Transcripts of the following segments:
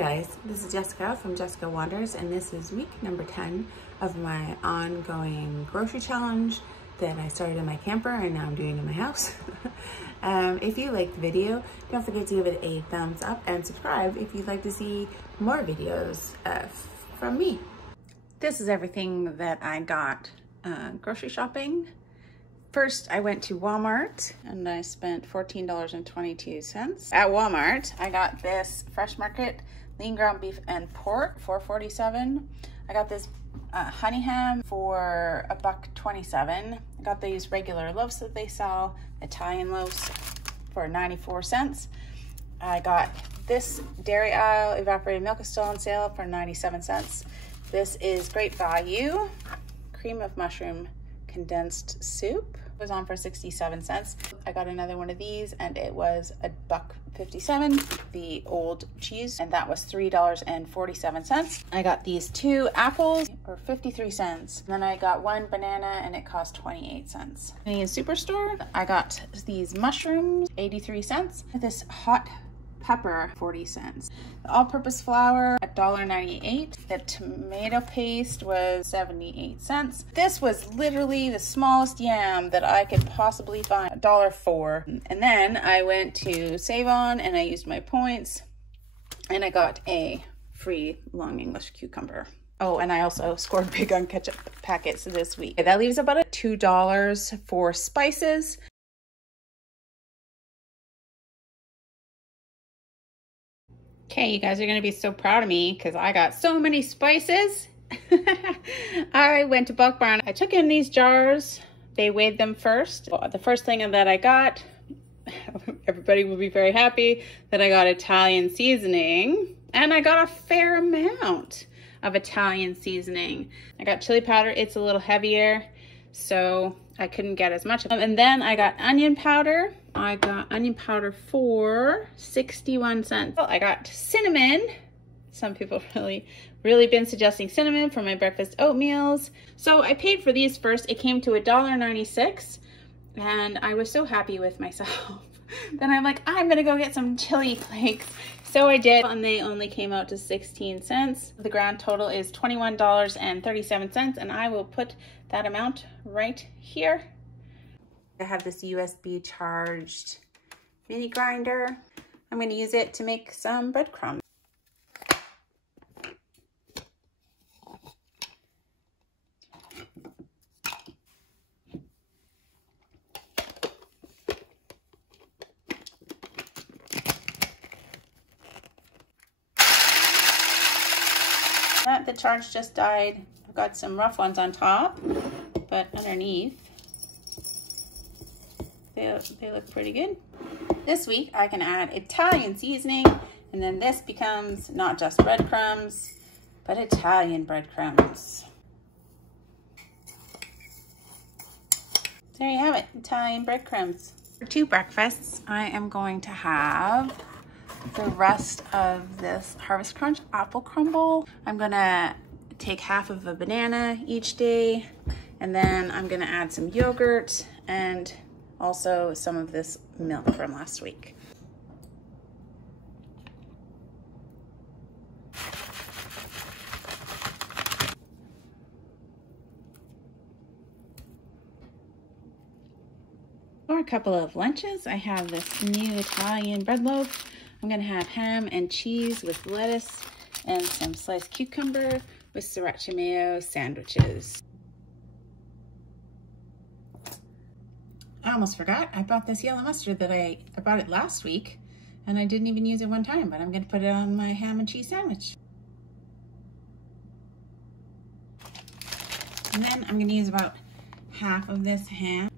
guys, this is Jessica from Jessica Wanders, and this is week number 10 of my ongoing grocery challenge that I started in my camper and now I'm doing in my house. If you liked the video, don't forget to give it a thumbs up and subscribe if you'd like to see more videos from me. This is everything that I got grocery shopping. First, I went to Walmart and I spent $14.22. At Walmart, I got this Fresh Market lean ground beef and pork, $4.47. I got this honey ham for $1.27. I got these regular loaves that they sell, Italian loaves, for 94 cents. I got this dairy aisle evaporated milk is still on sale for 97 cents. This is great value, cream of mushroom condensed soup. It was on for 67 cents. I got another one of these and it was $1.57, the old cheese, and that was $3.47. I got these 2 apples for 53 cents. Then I got 1 banana and it cost 28 cents. In the Superstore, I got these mushrooms, 83 cents. This hot pepper, 40 cents. The all-purpose flour, $1.98. The tomato paste was 78 cents. This was literally the smallest yam that I could possibly find, $1.04. And then I went to Save On and I used my points and I got a free long English cucumber. Oh, and I also scored big on ketchup packets this week. That leaves about $2 for spices. Okay, you guys are gonna be so proud of me because I got so many spices. I went to Bulk Barn. I took in these jars. They weighed them first. The first thing that I got, everybody will be very happy that I got Italian seasoning, and I got a fair amount of Italian seasoning. I got chili powder. It's a little heavier, so I couldn't get as much. And then I got onion powder. I got onion powder for 61 cents. I got cinnamon. Some people really been suggesting cinnamon for my breakfast oatmeals. So I paid for these first. It came to $1.96 and I was so happy with myself. Then I'm like, I'm gonna go get some chili flakes. So I did, and they only came out to 16 cents. The grand total is $21.37, and I will put that amount right here. I have this USB charged mini grinder. I'm going to use it to make some breadcrumbs. The charge just died. I've got some rough ones on top, but underneath they look pretty good. This week I can add Italian seasoning, and then this becomes not just breadcrumbs, but Italian breadcrumbs. There you have it, Italian breadcrumbs. For 2 breakfasts, I am going to have the rest of this Harvest Crunch apple crumble. I'm gonna take half of a banana each day, and then I'm gonna add some yogurt and also some of this milk from last week. For a couple of lunches, I have this new Italian bread loaf. I'm gonna have ham and cheese with lettuce and some sliced cucumber with sriracha mayo sandwiches. I almost forgot, I bought this yellow mustard that I bought it last week and I didn't even use it one time, but I'm gonna put it on my ham and cheese sandwich. And then I'm gonna use about half of this ham.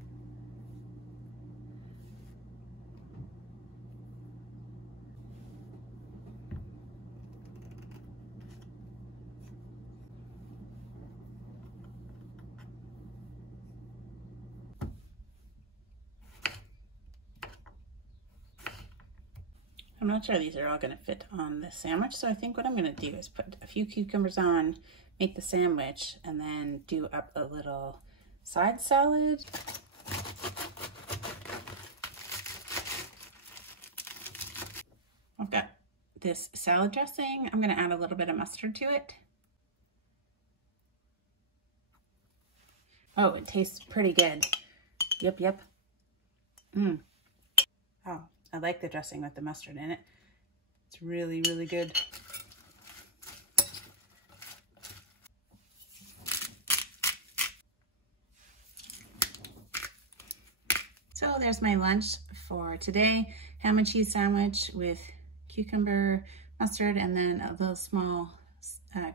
I'm not sure these are all gonna fit on the sandwich, so I think what I'm gonna do is put a few cucumbers on, make the sandwich, and then do up a little side salad. I've got this salad dressing. I'm gonna add a little bit of mustard to it. Oh, it tastes pretty good. Yep. Oh, I like the dressing with the mustard in it. It's really, really good. So there's my lunch for today. Ham and cheese sandwich with cucumber, mustard, and then a little small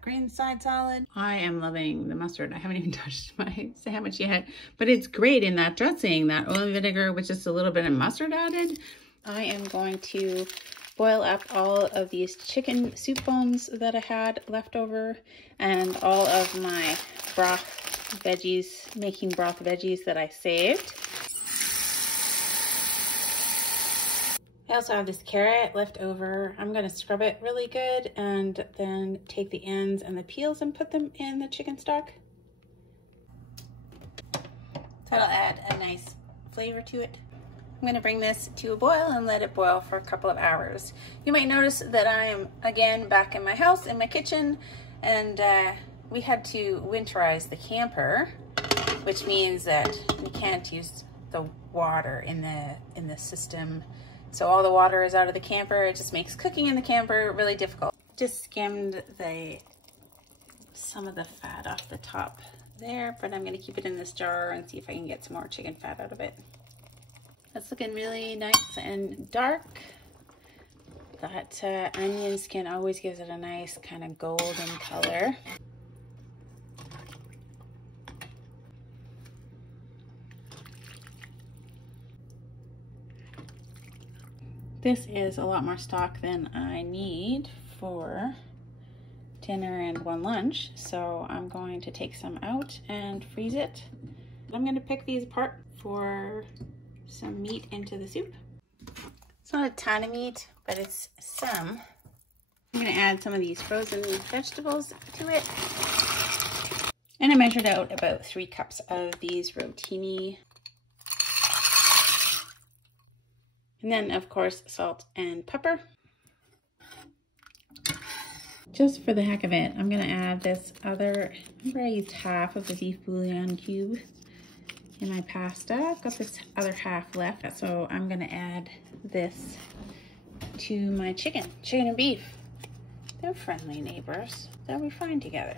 green side salad. I am loving the mustard. I haven't even touched my sandwich yet, but it's great in that dressing, that oil and vinegar with just a little bit of mustard added. I am going to boil up all of these chicken soup bones that I had left over and all of my broth veggies, making broth veggies that I saved. I also have this carrot left over. I'm gonna scrub it really good and then take the ends and the peels and put them in the chicken stock. That'll add a nice flavor to it. I'm gonna bring this to a boil and let it boil for a couple of hours. You might notice that I am again back in my house, in my kitchen, and we had to winterize the camper, which means that we can't use the water in the system. So all the water is out of the camper. It just makes cooking in the camper really difficult. Just skimmed some of the fat off the top there, but I'm gonna keep it in this jar and see if I can get some more chicken fat out of it. That's looking really nice and dark. That onion skin always gives it a nice kind of golden color. This is a lot more stock than I need for dinner and one lunch, so I'm going to take some out and freeze it. I'm going to pick these apart for some meat into the soup. It's not a ton of meat, but it's some. I'm going to add some of these frozen vegetables to it. And I measured out about 3 cups of these rotini. And then, of course, salt and pepper. Just for the heck of it, I'm going to add this other, remember I used half of the beef bouillon cube in my pasta. I've got this other half left, so I'm going to add this to my chicken and beef. They're friendly neighbors. They'll be fine together.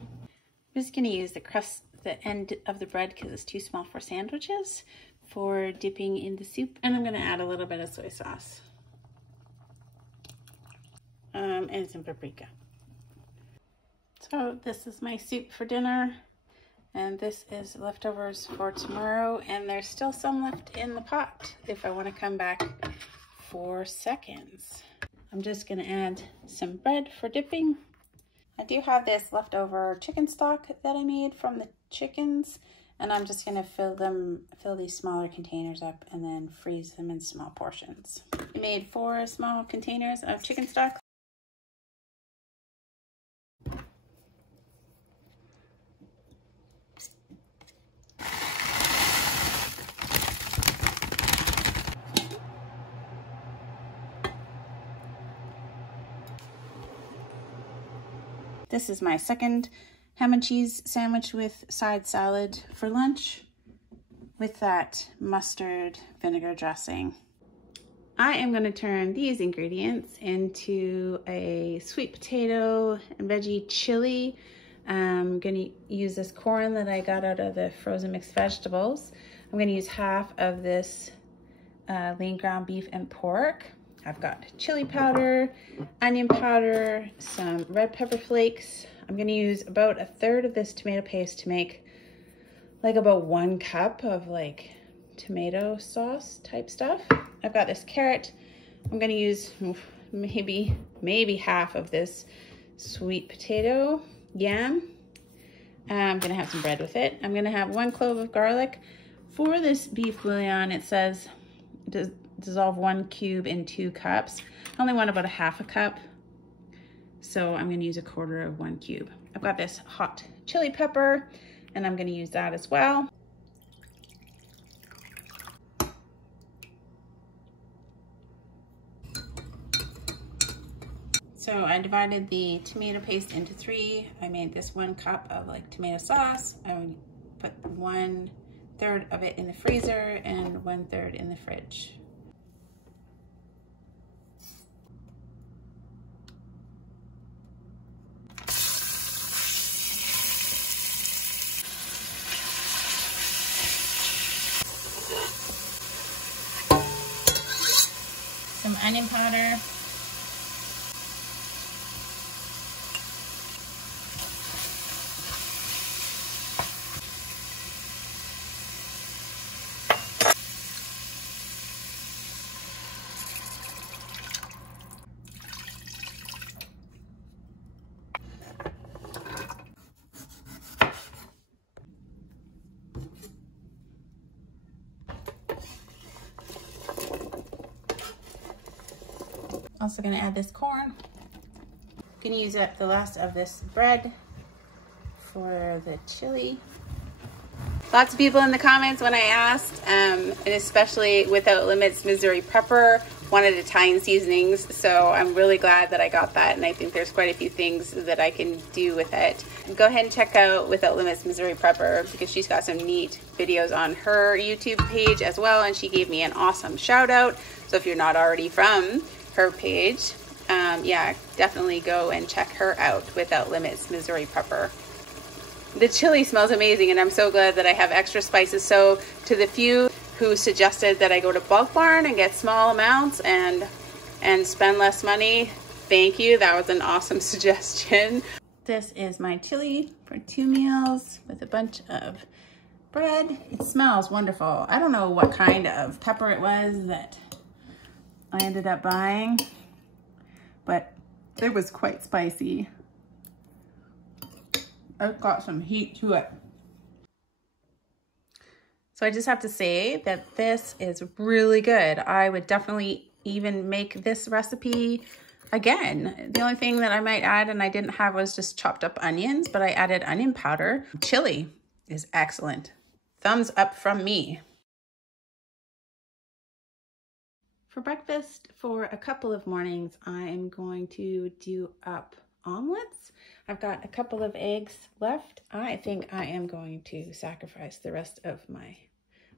I'm just going to use the crust, the end of the bread, because it's too small for sandwiches, for dipping in the soup. And I'm going to add a little bit of soy sauce and some paprika. So this is my soup for dinner, and this is leftovers for tomorrow, and there's still some left in the pot if I want to come back for seconds. I'm just going to add some bread for dipping. I do have this leftover chicken stock that I made from the chickens, and I'm just gonna fill these smaller containers up and then freeze them in small portions. I made 4 small containers of chicken stock. This is my second ham and cheese sandwich with side salad for lunch with that mustard vinegar dressing. I am going to turn these ingredients into a sweet potato and veggie chili. I'm going to use this corn that I got out of the frozen mixed vegetables. I'm going to use half of this lean ground beef and pork. I've got chili powder, onion powder, some red pepper flakes. I'm gonna use about 1/3 of this tomato paste to make like about 1 cup of like tomato sauce type stuff. I've got this carrot. I'm gonna use maybe half of this sweet potato yam. I'm gonna have some bread with it. I'm gonna have 1 clove of garlic. For this beef bouillon, it says dissolve 1 cube in 2 cups. I only want about 1/2 cup, so I'm going to use 1/4 of 1 cube. I've got this hot chili pepper, and I'm going to use that as well. So I divided the tomato paste into 3. I made this 1 cup of like tomato sauce. I would put 1/3 of it in the freezer and 1/3 in the fridge. Some onion powder. Also gonna add this corn. Gonna use up the last of this bread for the chili. Lots of people in the comments when I asked, and especially Without Limits Missouri Prepper, wanted Italian seasonings, so I'm really glad that I got that, and I think there's quite a few things that I can do with it. Go ahead and check out Without Limits Missouri Prepper because she's got some neat videos on her YouTube page as well, and she gave me an awesome shout out. So if you're not already from her page, yeah, definitely go and check her out, Without Limits Missouri Prepper. The chili smells amazing, and I'm so glad that I have extra spices. So to the few who suggested that I go to Bulk Barn and get small amounts and spend less money, thank you. That was an awesome suggestion. This is my chili for 2 meals with a bunch of bread. It smells wonderful. I don't know what kind of pepper it was that I ended up buying, but it was quite spicy. It's got some heat to it. So I just have to say that this is really good. I would definitely even make this recipe again. The only thing that I might add and I didn't have was just chopped up onions, but I added onion powder. Chili is excellent. Thumbs up from me. For breakfast, for a couple of mornings, I am going to do up omelets. I've got a couple of eggs left. I think I am going to sacrifice the rest of my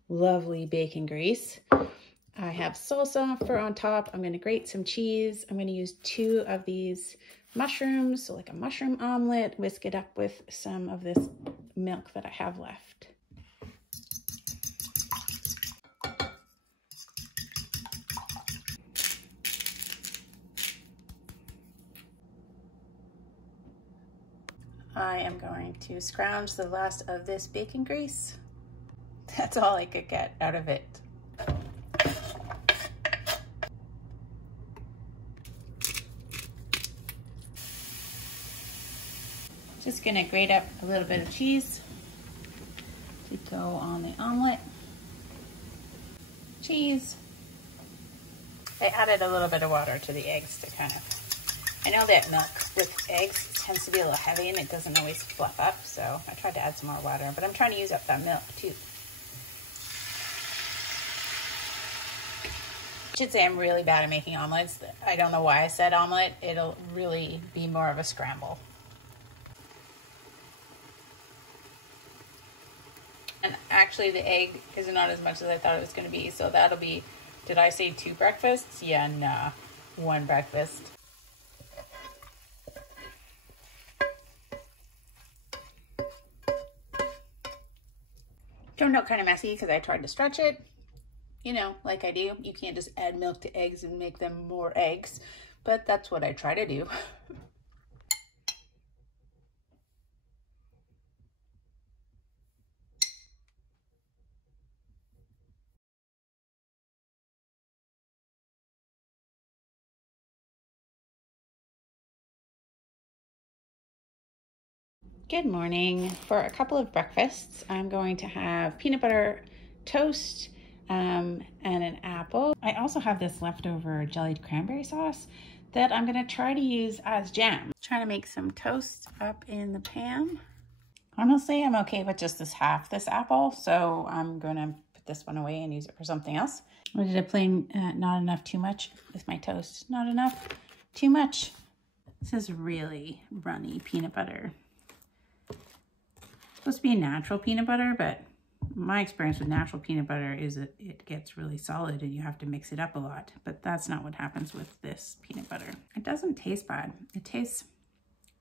lovely bacon grease. I have salsa for on top. I'm going to grate some cheese. I'm going to use 2 of these mushrooms, so like a mushroom omelet, whisk it up with some of this milk that I have left. I am going to scrounge the last of this bacon grease. That's all I could get out of it. Just gonna grate up a little bit of cheese to go on the omelet. Cheese. I added a little bit of water to the eggs to kind of, I know that milk with eggs tends to be a little heavy and it doesn't always fluff up, so I tried to add some more water, but I'm trying to use up that milk too. I should say I'm really bad at making omelets. I don't know why I said omelet. It'll really be more of a scramble. And actually the egg is not as much as I thought it was going to be, so that'll be, did I say 2 breakfasts? Yeah, nah, 1 breakfast. Turned out kind of messy because I tried to stretch it, you know, like I do. You can't just add milk to eggs and make them more eggs, but that's what I try to do. Good morning. For a couple of breakfasts, I'm going to have peanut butter toast and an apple. I also have this leftover jellied cranberry sauce that I'm going to try to use as jam. Trying to make some toast up in the pan. Honestly, I'm okay with just this apple, so I'm going to put this one away and use it for something else. I did a plain not enough too much with my toast. Not enough too much. This is really runny peanut butter. It's supposed to be natural peanut butter, but my experience with natural peanut butter is that it gets really solid and you have to mix it up a lot, but that's not what happens with this peanut butter. It doesn't taste bad. It tastes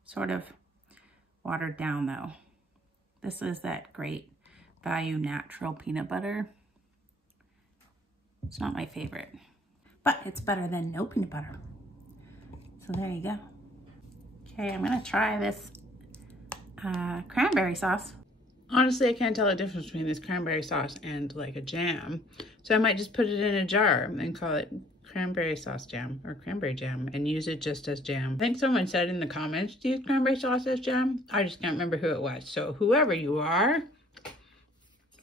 sort of watered down though. This is that Great Value natural peanut butter. It's not my favorite, but it's better than no peanut butter. So there you go. Okay, I'm gonna try this cranberry sauce. Honestly, I can't tell the difference between this cranberry sauce and like a jam. So I might just put it in a jar and call it cranberry sauce jam or cranberry jam and use it just as jam. I think someone said in the comments to use cranberry sauce as jam. I just can't remember who it was. So whoever you are,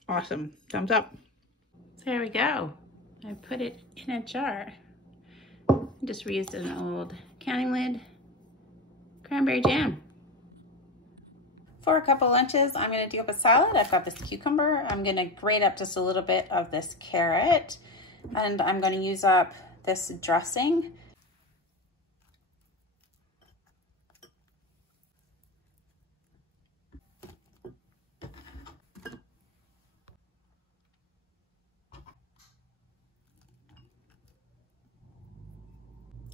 awesome. Thumbs up. There we go. I put it in a jar. I just reused an old canning lid. Cranberry jam. For a couple lunches, I'm going to do up a salad. I've got this cucumber. I'm going to grate up just a little bit of this carrot, and I'm going to use up this dressing.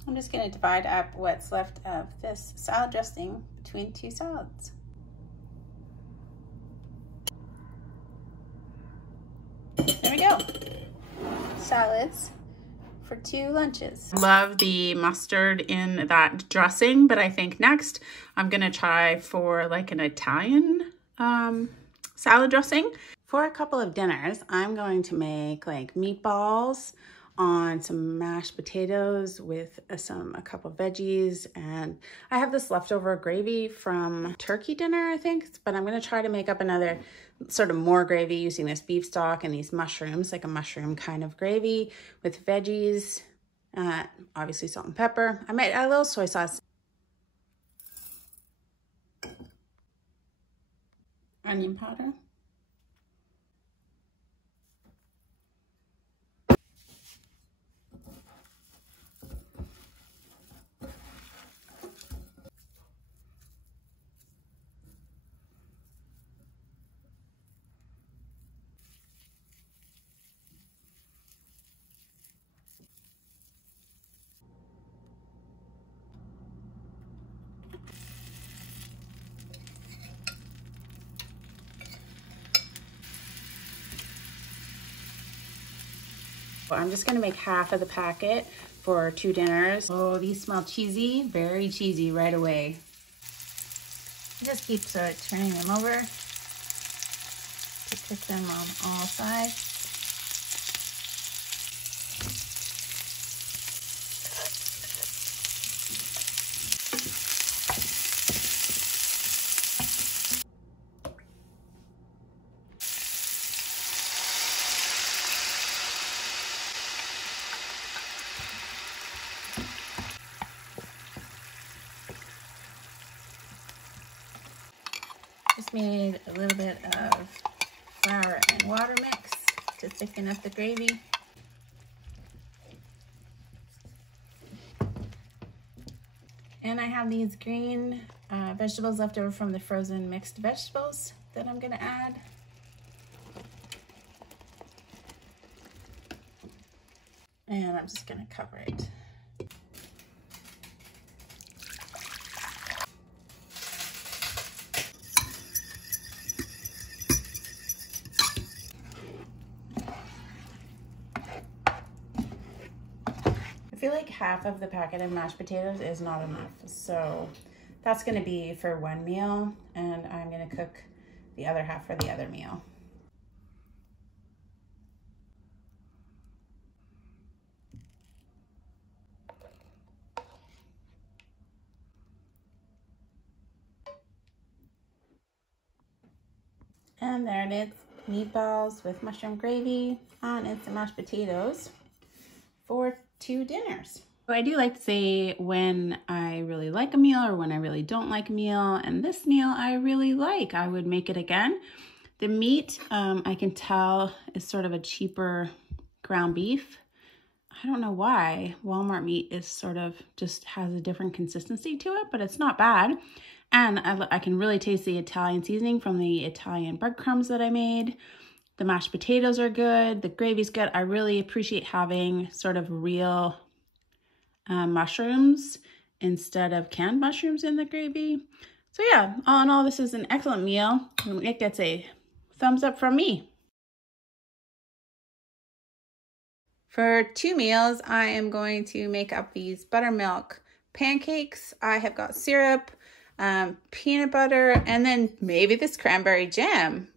I'm just going to divide up what's left of this salad dressing between two salads. There we go. Salads for 2 lunches. Love the mustard in that dressing, but I think next I'm gonna try for like an Italian salad dressing. For a couple of dinners, I'm going to make like meatballs on some mashed potatoes with a couple of veggies, and I have this leftover gravy from turkey dinner, I think, but I'm gonna try to make up another sort of more gravy using this beef stock and these mushrooms, like a mushroom kind of gravy with veggies, obviously salt and pepper. I might add a little soy sauce. Onion powder. I'm just gonna make half of the packet for 2 dinners. Oh, these smell cheesy, very cheesy right away. Just keep turning them over to cook them on all sides. Just made a little bit of flour and water mix to thicken up the gravy. And I have these green vegetables left over from the frozen mixed vegetables that I'm gonna add. And I'm just gonna cover it. I feel like half of the packet of mashed potatoes is not enough, so that's going to be for one meal, and I'm going to cook the other half for the other meal. And there it is, meatballs with mushroom gravy on instant mashed potatoes for 2 dinners. I do like to say when I really like a meal or when I really don't like a meal, and this meal I really like, I would make it again. The meat, I can tell, is sort of a cheaper ground beef. I don't know why Walmart meat is sort of just has a different consistency to it, but it's not bad. And I can really taste the Italian seasoning from the Italian breadcrumbs that I made. The mashed potatoes are good. The gravy's good. I really appreciate having sort of real mushrooms instead of canned mushrooms in the gravy. So yeah, all in all, this is an excellent meal. It gets a thumbs up from me. For 2 meals, I am going to make up these buttermilk pancakes. I have got syrup, peanut butter, and then maybe this cranberry jam.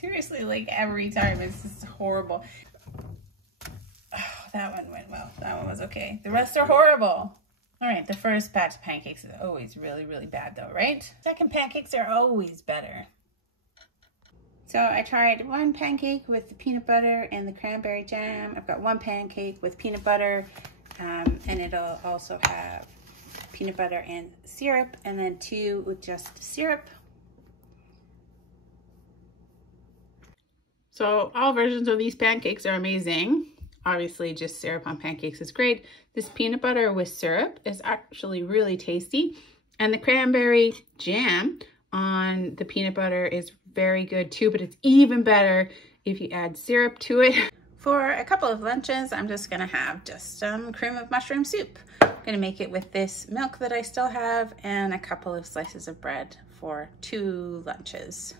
Seriously, like every time, it's just horrible. Oh, that one went well. That one was okay. The rest are horrible. All right, the first batch of pancakes is always really, really bad though, right? Second pancakes are always better. So I tried 1 pancake with the peanut butter and the cranberry jam. I've got 1 pancake with peanut butter, and it'll also have peanut butter and syrup, and then 2 with just syrup. So all versions of these pancakes are amazing. Obviously, just syrup on pancakes is great. This peanut butter with syrup is actually really tasty. And the cranberry jam on the peanut butter is very good too, but it's even better if you add syrup to it. For a couple of lunches, I'm just gonna have just some cream of mushroom soup. I'm gonna make it with this milk that I still have and a couple of slices of bread for 2 lunches.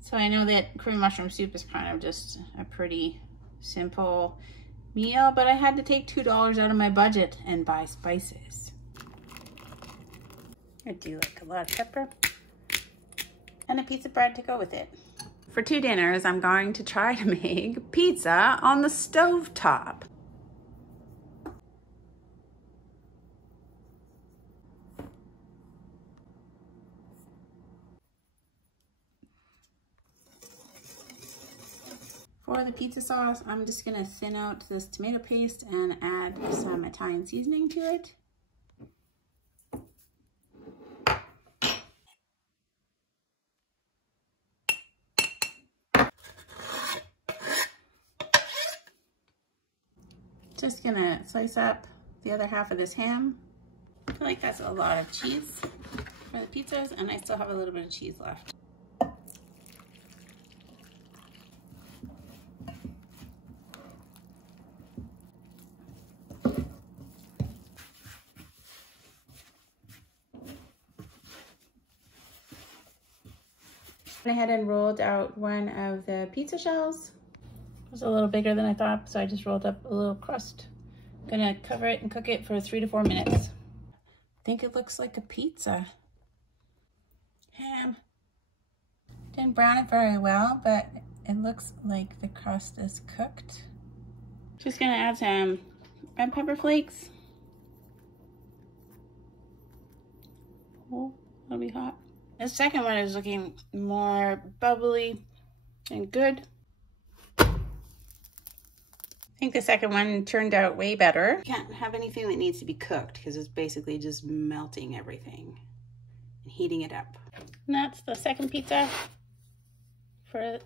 So I know that cream mushroom soup is kind of just a pretty simple meal, but I had to take $2 out of my budget and buy spices. I do like a lot of pepper and a piece of bread to go with it. For 2 dinners, I'm going to try to make pizza on the stovetop. For the pizza sauce, I'm just gonna thin out this tomato paste and add some Italian seasoning to it. Just gonna slice up the other half of this ham. I feel like that's a lot of cheese for the pizzas, and I still have a little bit of cheese left. I went ahead and rolled out one of the pizza shells. It was a little bigger than I thought, so I just rolled up a little crust. I'm gonna cover it and cook it for 3 to 4 minutes. I think it looks like a pizza. Ham. Didn't brown it very well, but it looks like the crust is cooked. Just gonna add some red pepper flakes. Oh, that'll be hot. The second one is looking more bubbly and good. I think the second one turned out way better. Can't have anything that needs to be cooked because it's basically just melting everything and heating it up. And that's the second pizza for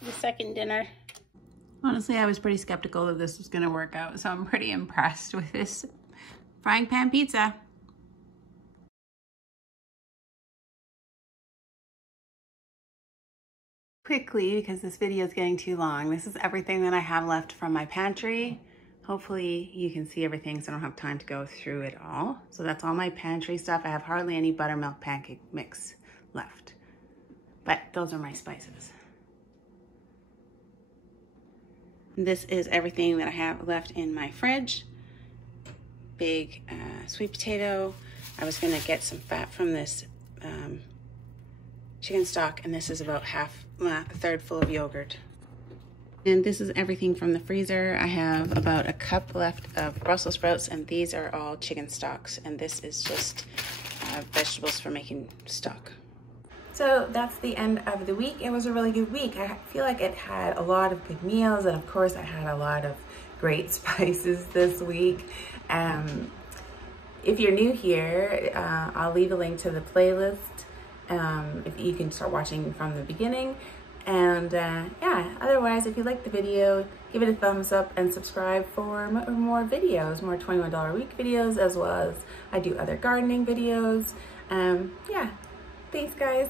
the second dinner. Honestly, I was pretty skeptical that this was gonna work out, so I'm pretty impressed with this frying pan pizza. Quickly, because this video is getting too long, this is everything that I have left from my pantry. Hopefully you can see everything, so I don't have time to go through it all. So that's all my pantry stuff. I have hardly any buttermilk pancake mix left, but those are my spices. This is everything that I have left in my fridge. Big sweet potato. I was gonna get some fat from this chicken stock, and this is about a third full of yogurt. And this is everything from the freezer. I have about a cup left of Brussels sprouts, and these are all chicken stocks, and this is just vegetables for making stock. So that's the end of the week. It was a really good week. I feel like it had a lot of good meals, and of course I had a lot of great spices this week. If you're new here, I'll leave a link to the playlist if you can start watching from the beginning. And yeah, otherwise, if you liked the video, give it a thumbs up and subscribe for more videos, more $21 a week videos, as well as I do other gardening videos. Yeah, thanks guys.